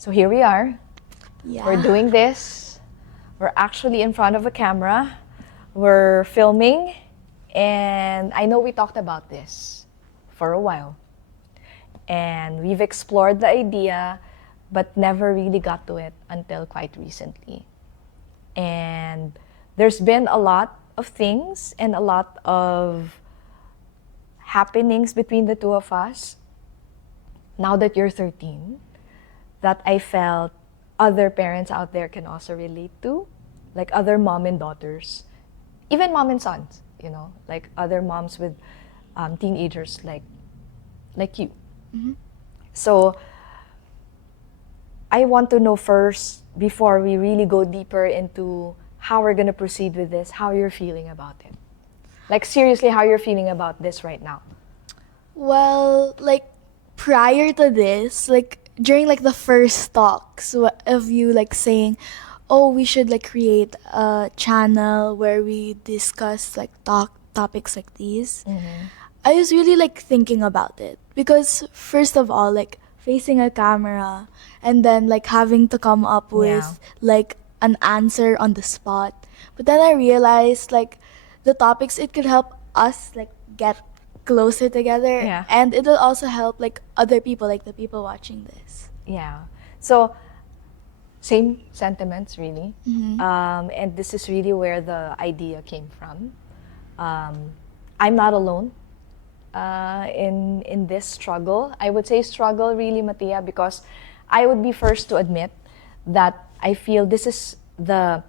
So here we are. Yeah. We're doing this. We're actually in front of a camera. We're filming. And I know we talked about this for a while. And we've explored the idea, but never really got to it until quite recently. And there's been a lot of things and a lot of happenings between the two of us. Now that you're 13, that I felt other parents out there can also relate to, like other mom and daughters, even mom and sons, like other moms with teenagers like you. Mm-hmm. So I want to know first, before we really go deeper into how we're gonna proceed with this, how you're feeling about it. Like seriously, how you're feeling about this right now. Well, prior to this, during the first talks of you saying, "Oh, we should create a channel where we discuss topics like these." I was really thinking about it because first of all, facing a camera and then having to come up with an answer on the spot. But then I realized the topics, it could help us get closer together, Yeah. and it'll also help other people, the people watching this. Yeah. So same sentiments really. Mm-hmm. And this is really where the idea came from. I'm not alone in this struggle. I would say struggle really, Mattia, because I would be first to admit that I feel this is the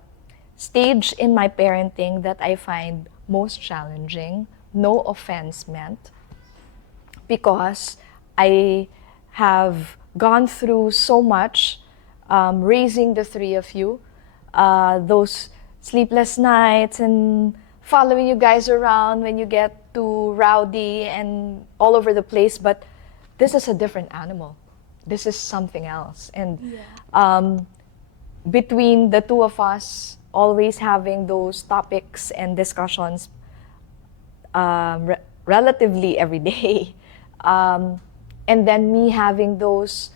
stage in my parenting that I find most challenging. No offense meant, because I have gone through so much raising the three of you, those sleepless nights and following you guys around when you get too rowdy and all over the place. But this is a different animal. This is something else. And between the two of us, always having those topics and discussions relatively every day. And then me having those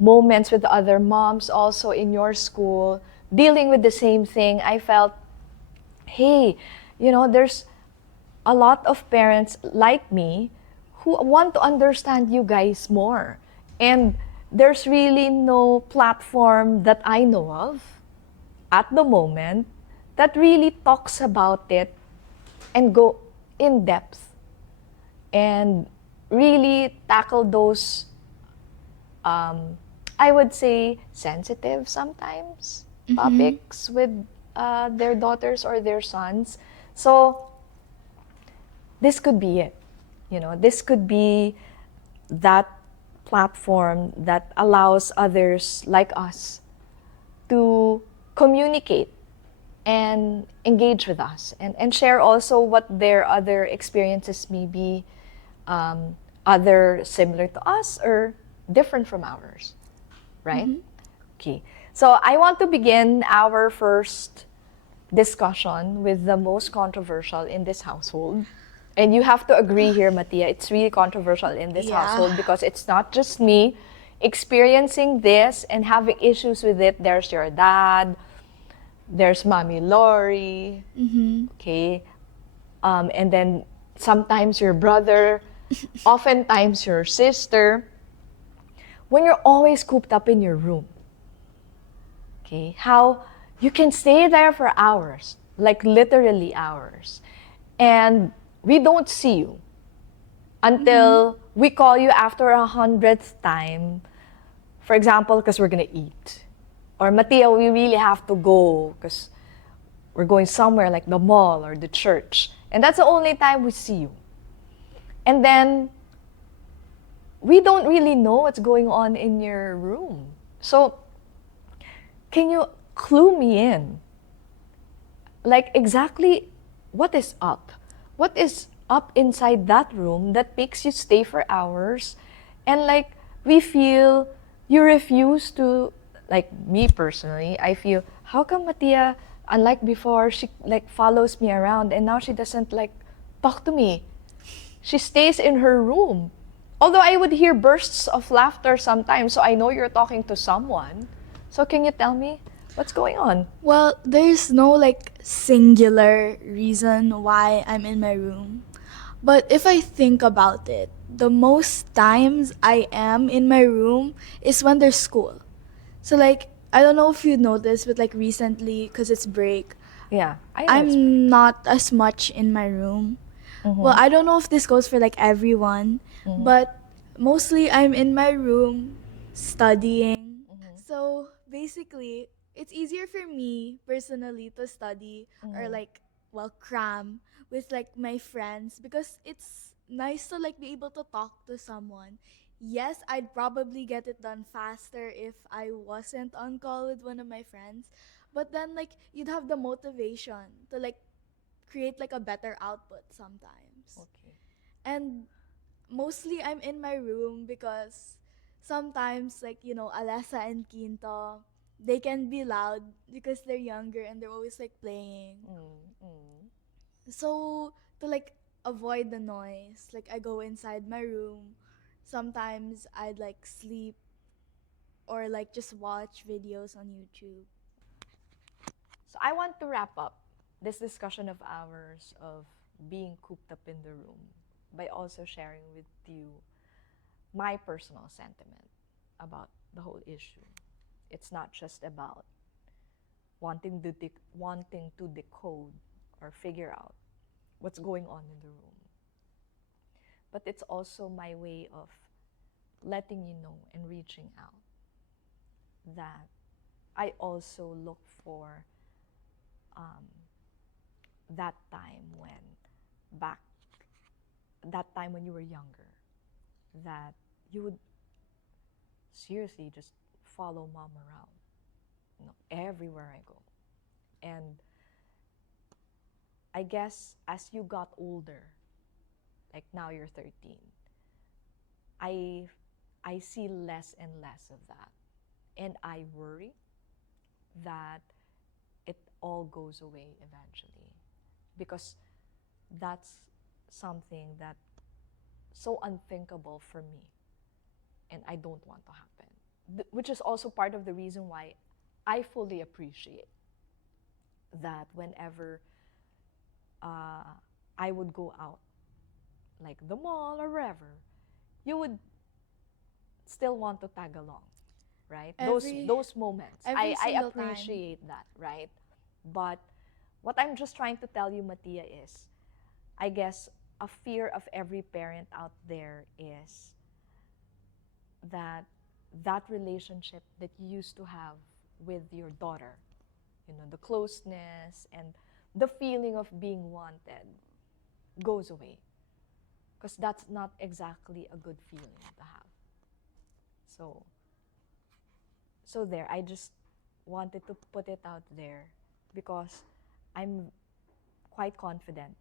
moments with other moms also in your school, dealing with the same thing, I felt, hey, there's a lot of parents like me who want to understand you guys more. And there's really no platform that I know of at the moment that really talks about it and go in depth and really tackle those, I would say, sensitive sometimes topics with their daughters or their sons. So this could be it. This could be that platform that allows others like us to communicate and engage with us and share also what their other experiences may be, other similar to us or different from ours, right? Okay, so I want to begin our first discussion with the most controversial in this household. And you have to agree here, Mattia, it's really controversial in this household because it's not just me experiencing this and having issues with it. There's your dad, there's Mommy Lori, okay? And then sometimes your brother, oftentimes your sister. When you're always cooped up in your room, okay, how you can stay there for hours, like literally hours, and we don't see you until we call you after 100th time, for example, because we're gonna eat. Or Mattia, we really have to go because we're going somewhere like the mall or the church. And that's the only time we see you. And then we don't really know what's going on in your room. So can you clue me in? Like exactly what is up? What is up inside that room that makes you stay for hours? And we feel you refuse to, like me personally, I feel, how come Mattia, unlike before, she follows me around and now she doesn't talk to me. She stays in her room. Although I would hear bursts of laughter sometimes, so I know you're talking to someone. So can you tell me what's going on? Well, there's no like singular reason why I'm in my room. But if I think about it, the most times I am in my room is when there's school. So like I don't know if you noticed, but like recently, cause it's break, Yeah, I know it's break. I'm not as much in my room. Well, Mm-hmm. I don't know if this goes for like everyone, Mm-hmm. but mostly I'm in my room studying. Mm-hmm. So basically, it's easier for me personally to study or Mm-hmm. like, well, cram with like my friends because it's nice to like be able to talk to someone. Yes, I'd probably get it done faster if I wasn't on call with one of my friends, but then like you'd have the motivation to like create like a better output sometimes. Okay. And mostly I'm in my room because sometimes like, you know, Alessa and Quinto, they can be loud because they're younger and they're always like playing. Mm-hmm. So to like avoid the noise, like I go inside my room. Sometimes I'd like sleep or like just watch videos on YouTube. So I want to wrap up this discussion of ours of being cooped up in the room by also sharing with you my personal sentiment about the whole issue. It's not just about wanting to decode or figure out what's going on in the room, but it's also my way of letting you know and reaching out that I also look for um, that time when back that time when you were younger, that you would seriously just follow mom around, everywhere I go. And I guess as you got older, like now you're 13, I I see less and less of that. And I worry that it all goes away eventually, because that's something that so unthinkable for me, and I don't want to happen. Which is also part of the reason why I fully appreciate that whenever uh, I would go out, like the mall or wherever, you would still want to tag along, right? Those Every those moments, every I single time. appreciate that, right? But what I'm just trying to tell you, Mattia, is I guess a fear of every parent out there is that that relationship that you used to have with your daughter, the closeness and the feeling of being wanted goes away, because that's not exactly a good feeling to have. So so there, I just wanted to put it out there, because I'm quite confident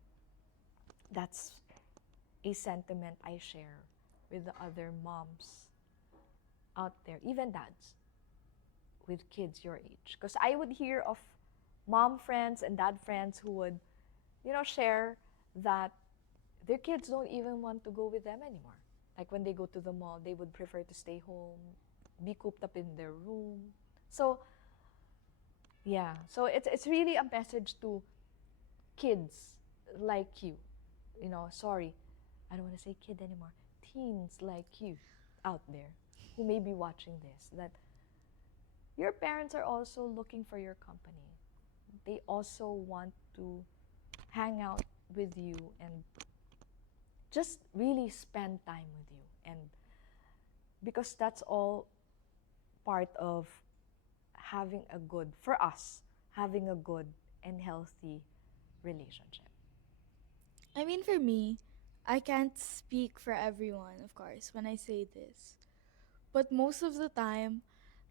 that's a sentiment I share with the other moms out there, even dads with kids your age. Because I would hear of mom friends and dad friends who would, share that their kids don't even want to go with them anymore. Like when they go to the mall, they would prefer to stay home, be cooped up in their room. So yeah, so it's really a message to kids like you. Sorry, I don't want to say kid anymore. Teens like you out there who may be watching this, that your parents are also looking for your company. They also want to hang out with you and just really spend time with you. And because that's all part of for us, having a good and healthy relationship. I mean, for me, I can't speak for everyone, of course, when I say this. But most of the time,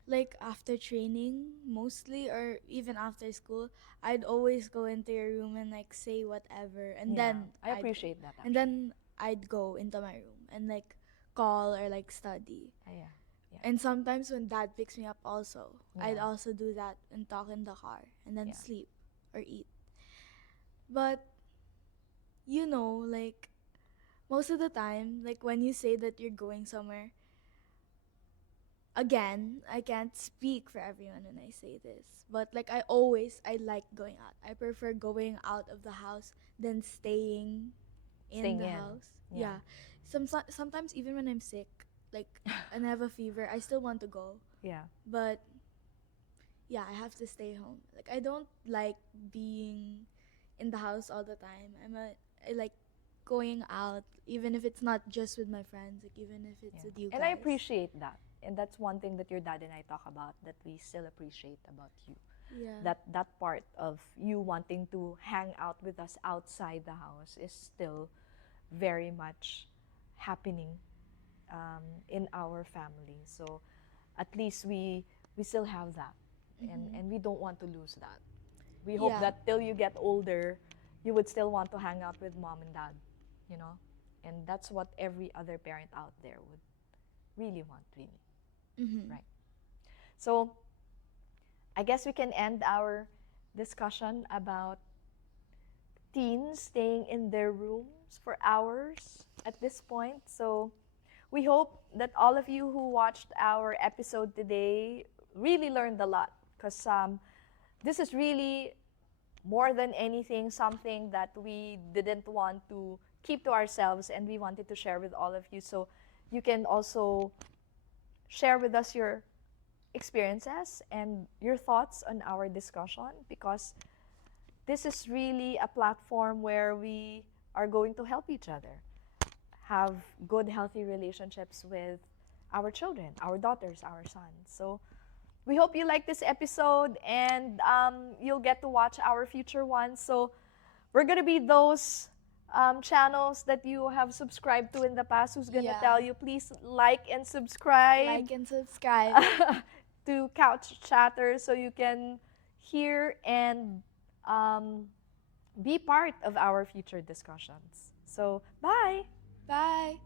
like after training, mostly, or even after school, I'd always go into your room and like say whatever, and Yeah, then I appreciate that and actually. then I'd go into my room and like call or like study. Yeah, yeah, And sometimes when dad picks me up, also, I'd yeah, also do that and talk in the car and then yeah. sleep or eat. But you know, like most of the time, like when you say that you're going somewhere, again, I can't speak for everyone when I say this, but like I like going out. I prefer going out of the house than staying in Staying the in. house. Yeah. Yeah. Sometimes even when I'm sick, like and I have a fever, I still want to go. Yeah. But yeah, I have to stay home. Like I don't like being in the house all the time. I like going out even if it's not just with my friends, like even if it's Yeah. with you And I guys. appreciate that. And that's one thing that your dad and I talk about that we still appreciate about you. Yeah. That part of you wanting to hang out with us outside the house is still very much happening in our family. So at least we still have that, and we don't want to lose that. We hope Yeah. that till you get older, you would still want to hang out with mom and dad, you know, and that's what every other parent out there would really want, really, Mhm. right? So I guess we can end our discussion about teens staying in their rooms for hours at this point. So we hope that all of you who watched our episode today really learned a lot, because this is really more than anything something that we didn't want to keep to ourselves, and we wanted to share with all of you. So you can also share with us your experiences and your thoughts on our discussion, because this is really a platform where we are going to help each other have good, healthy relationships with our children, our daughters, our sons. So we hope you like this episode, and you'll get to watch our future ones. So we're going to be those channels that you have subscribed to in the past who's going to tell Yeah. you, please like and subscribe Like and subscribe. to Couch Chatter so you can hear and um, be part of our future discussions. So, bye! Bye.